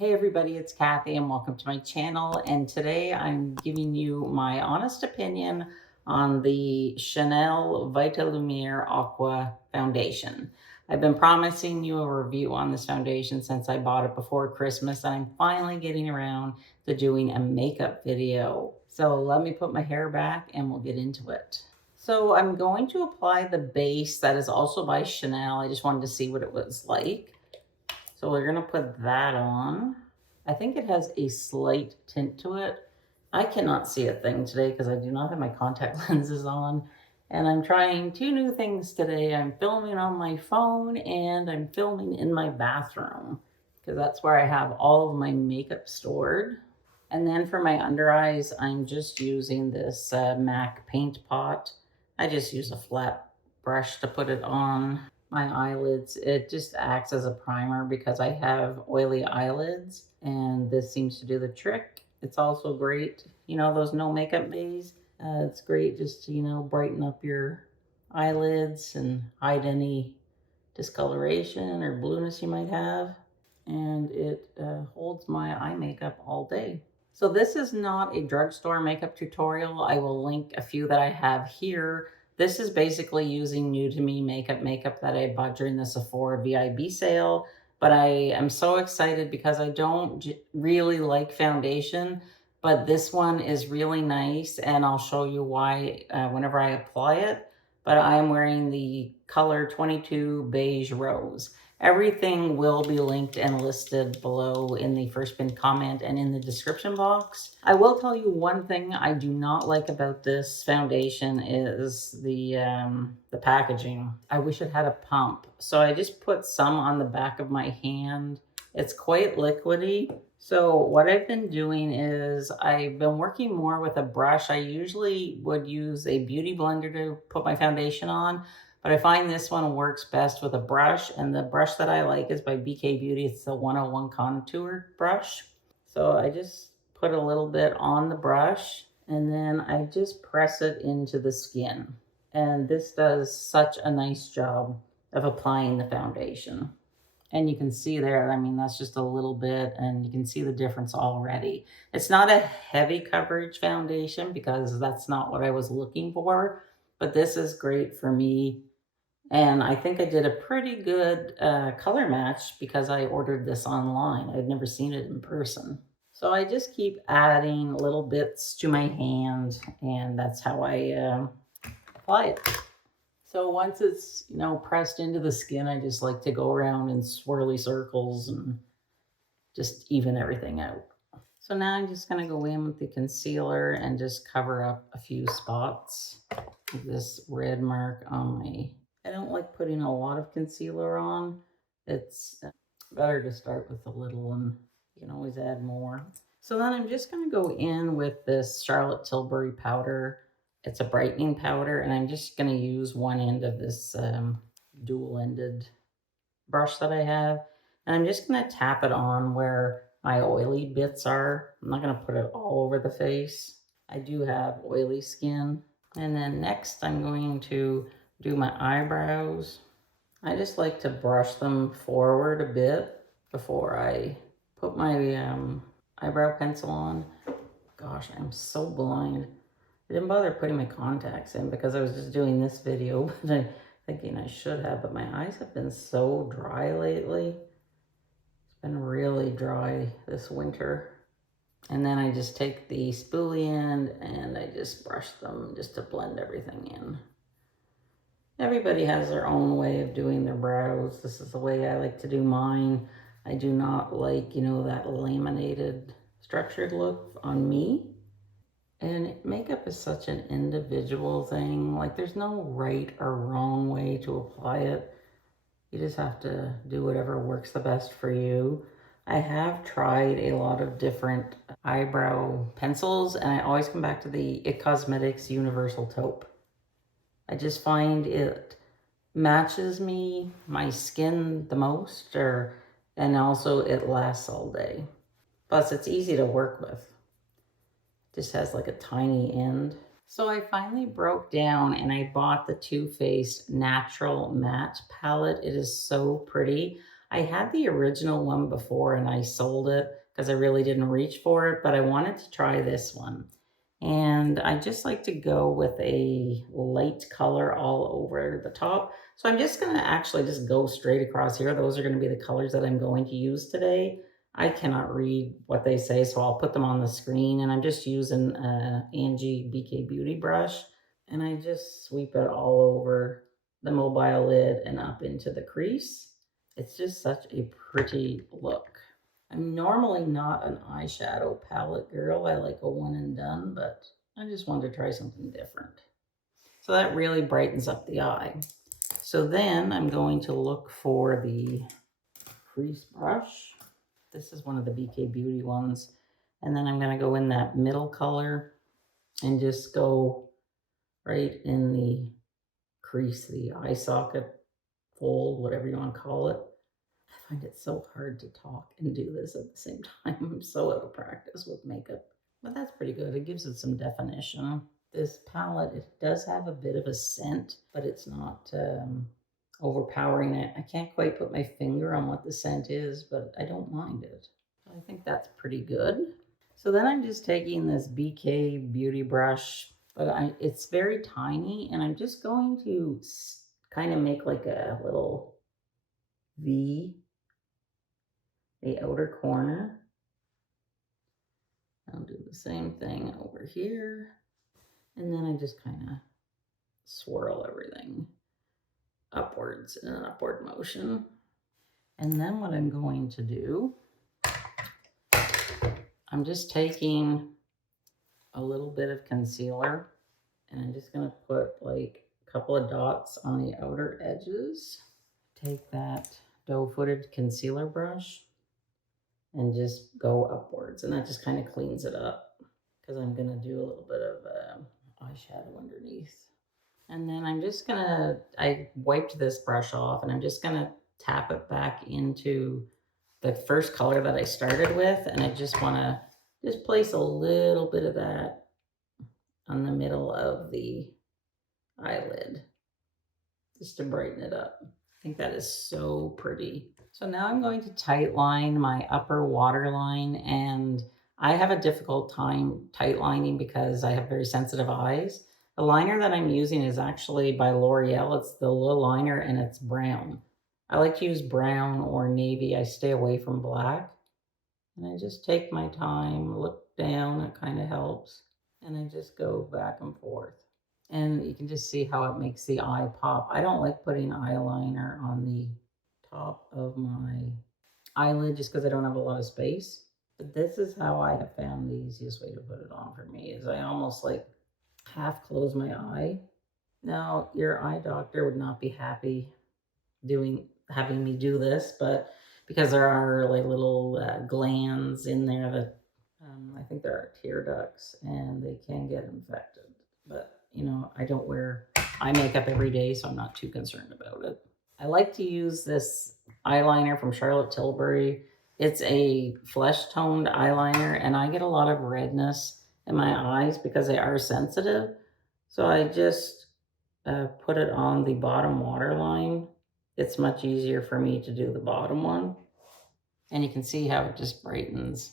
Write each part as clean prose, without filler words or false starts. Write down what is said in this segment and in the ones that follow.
Hey everybody, it's Cathy and welcome to my channel. And today I'm giving you my honest opinion on the Chanel Vitalumière Aqua foundation. I've been promising you a review on this foundation since I bought it before Christmas, and I'm finally getting around to doing a makeup video. So let me put my hair back and we'll get into it. So I'm going to apply the base that is also by Chanel. I just wanted to see what it was like. So we're gonna put that on. I think it has a slight tint to it. I cannot see a thing today because I do not have my contact lenses on. And I'm trying two new things today. I'm filming on my phone and I'm filming in my bathroom because that's where I have all of my makeup stored. And then for my under eyes, I'm just using this MAC paint pot. I just use a flat brush to put it on my eyelids. It just acts as a primer because I have oily eyelids, and this seems to do the trick. It's also great, those no makeup days. It's great just to, brighten up your eyelids and hide any discoloration or blueness you might have. And it holds my eye makeup all day. So this is not a drugstore makeup tutorial. I will link a few that I have here. This is basically using new to me makeup that I bought during the Sephora VIB sale. But I am so excited because I don't really like foundation, but this one is really nice, and I'll show you why whenever I apply it. But I'm wearing the color 22 Beige Rose. Everything will be linked and listed below in the first pinned comment and in the description box. I will tell you one thing I do not like about this foundation is the packaging. I wish it had a pump. So I just put some on the back of my hand. It's quite liquidy. So what I've been doing is I've been working more with a brush. I usually would use a beauty blender to put my foundation on, but I find this one works best with a brush, and the brush that I like is by BK Beauty. It's the 101 contour brush. So I just put a little bit on the brush, and then I just press it into the skin. And this does such a nice job of applying the foundation. And you can see there, that's just a little bit, and you can see the difference already. It's not a heavy coverage foundation because that's not what I was looking for, but this is great for me. And I think I did a pretty good color match because I ordered this online. I'd never seen it in person. So I just keep adding little bits to my hand, and that's how I apply it. So once it's, pressed into the skin, I just like to go around in swirly circles and just even everything out. So now I'm just going to go in with the concealer and just cover up a few spots with this red mark on my... I don't like putting a lot of concealer on. It's better to start with a little, and you can always add more. So then I'm just going to go in with this Charlotte Tilbury powder. It's a brightening powder, and I'm just going to use one end of this dual-ended brush that I have. And I'm just going to tap it on where my oily bits are. I'm not going to put it all over the face. I do have oily skin. And then next I'm going to do my eyebrows. I just like to brush them forward a bit before I put my eyebrow pencil on. Gosh, I'm so blind. I didn't bother putting my contacts in because I was just doing this video, but I'm thinking I should have, but my eyes have been so dry lately. It's been really dry this winter. And then I just take the spoolie end and I just brush them just to blend everything in. Everybody has their own way of doing their brows. This is the way I like to do mine. I do not like, that laminated structured look on me. And makeup is such an individual thing. Like, there's no right or wrong way to apply it. You just have to do whatever works the best for you. I have tried a lot of different eyebrow pencils, and I always come back to the IT Cosmetics Universal Taupe. I just find it matches my skin the most, and also it lasts all day. Plus, it's easy to work with. Just has like a tiny end. So I finally broke down and I bought the Too Faced Natural Matte palette. It is so pretty. I had the original one before and I sold it because I really didn't reach for it, but I wanted to try this one. And I just like to go with a light color all over the top. So I'm just gonna actually just go straight across here. Those are gonna be the colors that I'm going to use today. I cannot read what they say, so I'll put them on the screen. And I'm just using Angie BK Beauty brush. And I just sweep it all over the mobile lid and up into the crease. It's just such a pretty look. I'm normally not an eyeshadow palette girl. I like a one and done, but I just wanted to try something different. So that really brightens up the eye. So then I'm going to look for the crease brush. This is one of the BK Beauty ones. And then I'm going to go in that middle color and just go right in the crease, the eye socket, fold, whatever you want to call it. I find it so hard to talk and do this at the same time. I'm so out of practice with makeup, but that's pretty good. It gives it some definition. This palette, it does have a bit of a scent, but it's not overpowering it. I can't quite put my finger on what the scent is, but I don't mind it. I think that's pretty good. So then I'm just taking this BK Beauty brush, but it's very tiny, and I'm just going to kind of make like a little V, the outer corner. I'll do the same thing over here. And then I just kind of swirl everything upwards in an upward motion. And then what I'm going to do, I'm just taking a little bit of concealer and I'm just going to put like a couple of dots on the outer edges. Take that doe-footed concealer brush and just go upwards, and that just kind of cleans it up because I'm going to do a little bit of eyeshadow underneath. And then I'm just going to, I wiped this brush off and I'm just going to tap it back into the first color that I started with, and I just want to just place a little bit of that on the middle of the eyelid just to brighten it up. I think that is so pretty. So now I'm going to tight line my upper waterline, and I have a difficult time tight lining because I have very sensitive eyes. The liner that I'm using is actually by L'Oreal. It's the little liner and it's brown. I like to use brown or navy. I stay away from black. And I just take my time, look down, it kind of helps. And I just go back and forth. And you can just see how it makes the eye pop. I don't like putting eyeliner on the top of my eyelid just because I don't have a lot of space. But this is how I have found the easiest way to put it on for me, is I almost like half close my eye. Now, your eye doctor would not be happy having me do this, but because there are like little glands in there that I think there are tear ducts and they can get infected. But you know, I don't wear eye makeup every day, so I'm not too concerned about it. I like to use this eyeliner from Charlotte Tilbury. It's a flesh toned eyeliner, and I get a lot of redness in my eyes because they are sensitive. So I just put it on the bottom waterline. It's much easier for me to do the bottom one. And you can see how it just brightens.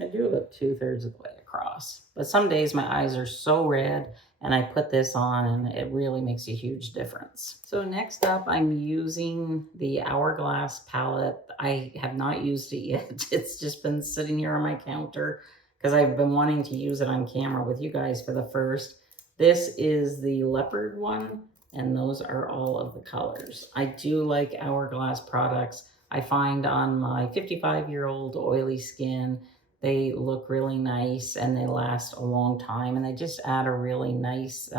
I do about 2/3 of the way across. But some days my eyes are so red and I put this on and it really makes a huge difference. So next up, I'm using the Hourglass palette. I have not used it yet. It's just been sitting here on my counter because I've been wanting to use it on camera with you guys for the first. This is the leopard one, and those are all of the colors. I do like Hourglass products. I find on my 55-year-old oily skin, they look really nice and they last a long time, and they just add a really nice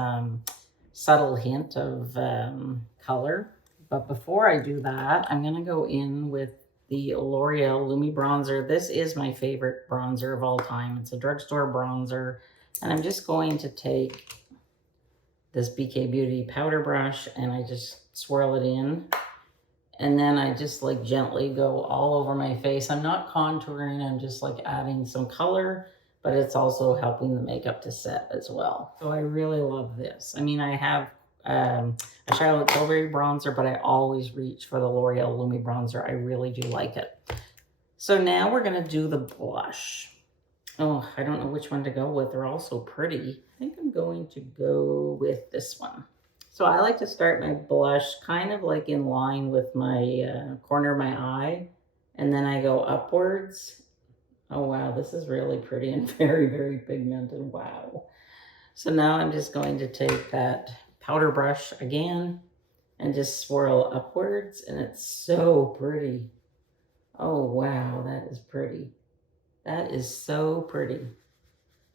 subtle hint of color. But before I do that, I'm gonna go in with the L'Oreal Lumi Bronzer. This is my favorite bronzer of all time. It's a drugstore bronzer, and I'm just going to take this BK Beauty powder brush and I just swirl it in. And then I just like gently go all over my face. I'm not contouring, I'm just like adding some color, but it's also helping the makeup to set as well. So I really love this. I mean, I have a Charlotte Tilbury bronzer, but I always reach for the L'Oreal Lumi bronzer. I really do like it. So now we're going to do the blush. Oh, I don't know which one to go with. They're all so pretty. I think I'm going to go with this one. So I like to start my blush kind of like in line with my corner of my eye. And then I go upwards. Oh, wow. This is really pretty and very, very pigmented. Wow. So now I'm just going to take that powder brush again and just swirl upwards. And it's so pretty. Oh, wow. That is pretty. That is so pretty.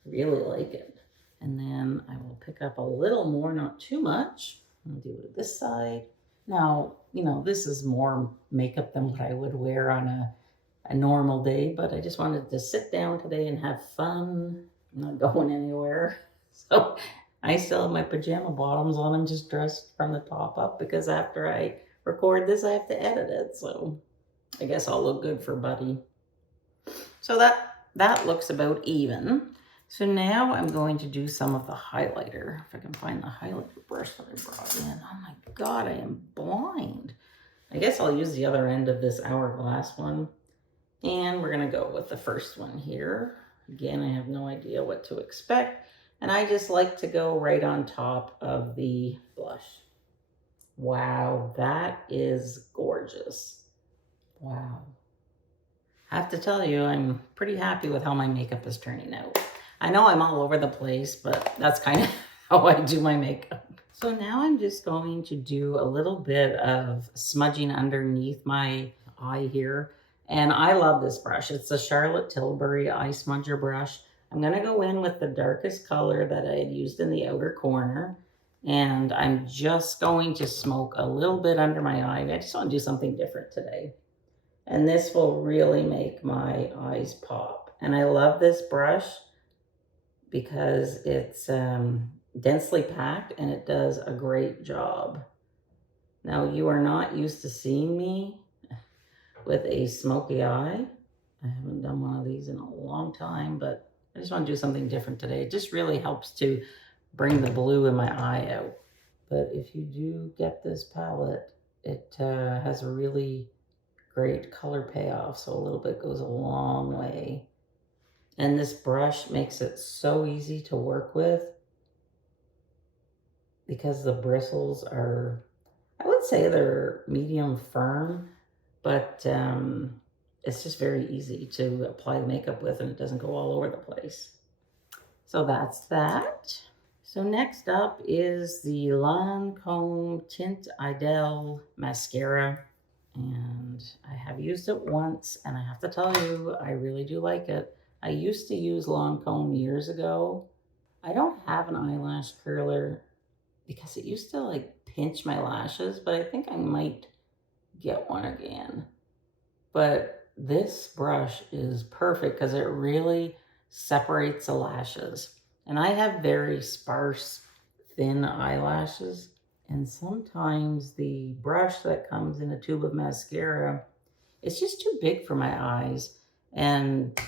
Really like it. And then I will pick up a little more, not too much. I'll do it this side. Now, you know, this is more makeup than what I would wear on a normal day, but I just wanted to sit down today and have fun. I'm not going anywhere. So I still have my pajama bottoms on. I'm just dressed from the top up because after I record this, I have to edit it. So I guess I'll look good for Buddy. So that looks about even. So now I'm going to do some of the highlighter. If I can find the highlighter brush that I brought in. Oh my God, I am blind. I guess I'll use the other end of this hourglass one. And we're gonna go with the first one here. Again, I have no idea what to expect. And I just like to go right on top of the blush. Wow, that is gorgeous. Wow. I have to tell you, I'm pretty happy with how my makeup is turning out. I know I'm all over the place, but that's kind of how I do my makeup. So now I'm just going to do a little bit of smudging underneath my eye here. And I love this brush. It's the Charlotte Tilbury Eye Smudger brush. I'm gonna go in with the darkest color that I had used in the outer corner. And I'm just going to smoke a little bit under my eye. I just want to do something different today. And this will really make my eyes pop. And I love this brush because it's densely packed and it does a great job. Now, you are not used to seeing me with a smoky eye. I haven't done one of these in a long time, but I just want to do something different today. It just really helps to bring the blue in my eye out. But if you do get this palette, it has a really great color payoff, so a little bit goes a long way. And this brush makes it so easy to work with because the bristles are, I would say they're medium firm, but it's just very easy to apply the makeup with and it doesn't go all over the place. So that's that. So next up is the Lancome Tint Idel Mascara. And I have used it once, and I have to tell you, I really do like it. I used to use Lancome years ago. I don't have an eyelash curler because it used to like pinch my lashes, but I think I might get one again. But this brush is perfect because it really separates the lashes. And I have very sparse, thin eyelashes. And sometimes the brush that comes in a tube of mascara, it's just too big for my eyes. And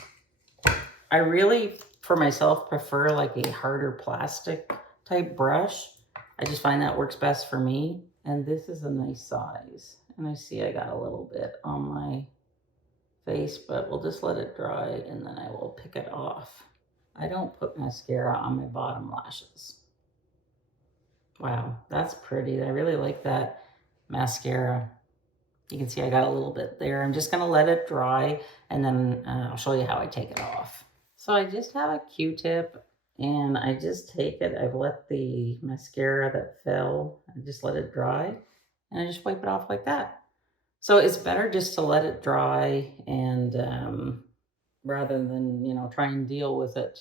I really, for myself, prefer like a harder plastic type brush. I just find that works best for me. And this is a nice size. And I see I got a little bit on my face, but we'll just let it dry and then I will pick it off. I don't put mascara on my bottom lashes. Wow, that's pretty. I really like that mascara. You can see I got a little bit there. I'm just gonna let it dry and then I'll show you how I take it off. So I just have a Q-tip and I just take it. I've let the mascara that fell, I just let it dry and I just wipe it off like that. So it's better just to let it dry and rather than, you know, try and deal with it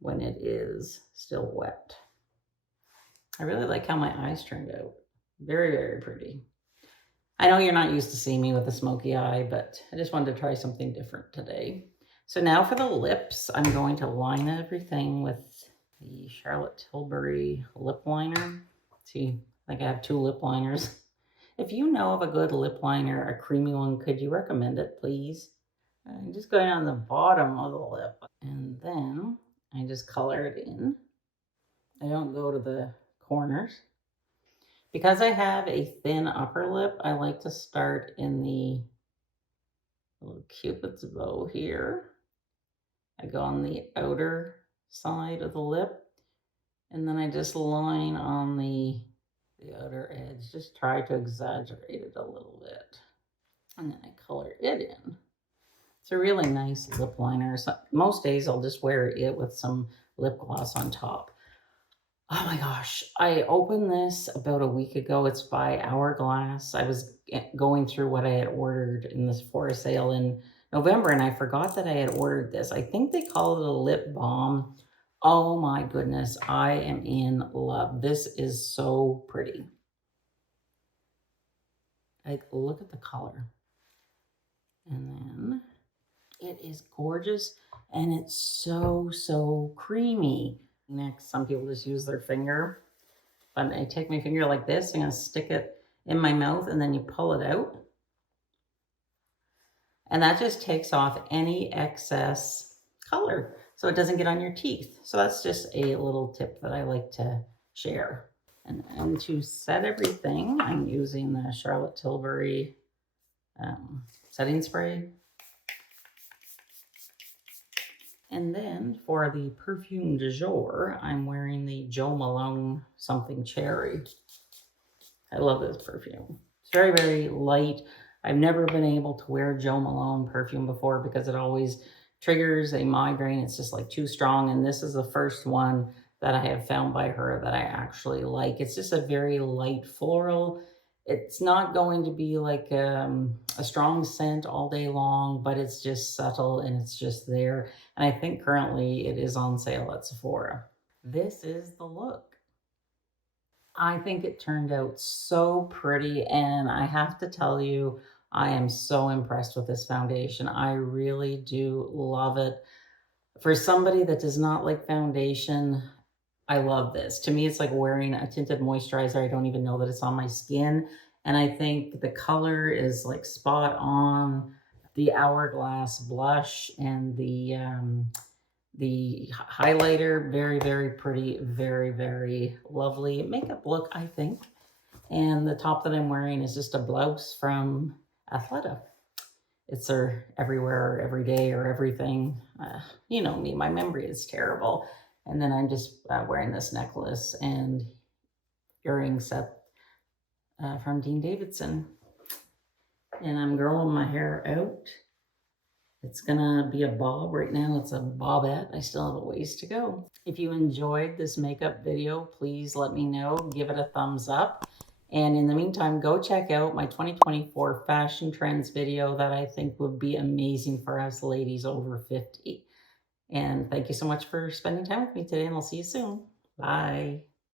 when it is still wet. I really like how my eyes turned out. Very, very pretty. I know you're not used to seeing me with a smoky eye, but I just wanted to try something different today. So now for the lips, I'm going to line everything with the Charlotte Tilbury lip liner. See, I think I have 2 lip liners. If you know of a good lip liner, a creamy one, could you recommend it, please? I'm just going on the bottom of the lip. And then I just color it in. I don't go to the corners. Because I have a thin upper lip, I like to start in the little cupid's bow here. I go on the outer side of the lip, and then I just line on the outer edge. Just try to exaggerate it a little bit. And then I color it in. It's a really nice lip liner. So most days I'll just wear it with some lip gloss on top. Oh my gosh, I opened this about a week ago. It's by Hourglass. I was going through what I had ordered in the Sephora sale in November, and I forgot that I had ordered this. I think they call it a lip balm. Oh my goodness, I am in love. This is so pretty. Like, look at the color. And then it is gorgeous, and it's so creamy. Next, some people just use their finger, but I take my finger like this. I'm going to stick it in my mouth, and then you pull it out. And that just takes off any excess color, so it doesn't get on your teeth. So that's just a little tip that I like to share. And to set everything, I'm using the Charlotte Tilbury setting spray. And then for the perfume du jour, I'm wearing the Jo Malone Something Cherry. I love this perfume. It's very light. I've never been able to wear Jo Malone perfume before because it always triggers a migraine. It's just like too strong. And this is the first one that I have found by her that I actually like. It's just a very light floral. It's not going to be like a strong scent all day long, but it's just subtle and it's just there. And I think currently it is on sale at Sephora. This is the look. I think it turned out so pretty, and I have to tell you, I am so impressed with this foundation. I really do love it. For somebody that does not like foundation, I love this. To me, it's like wearing a tinted moisturizer. I don't even know that it's on my skin. And I think the color is like spot on. The Hourglass blush and the highlighter, very pretty, very lovely makeup look, I think. And the top that I'm wearing is just a blouse from Athleta. It's her everywhere, every day, or everything. You know me, my memory is terrible. And then I'm just wearing this necklace and earring set from Dean Davidson. And I'm growing my hair out. It's gonna be a bob. Right now it's a bobette. I still have a ways to go. If you enjoyed this makeup video, please let me know. Give it a thumbs up. And in the meantime, go check out my 2024 fashion trends video that I think would be amazing for us ladies over 50. And thank you so much for spending time with me today, and I'll see you soon. Bye.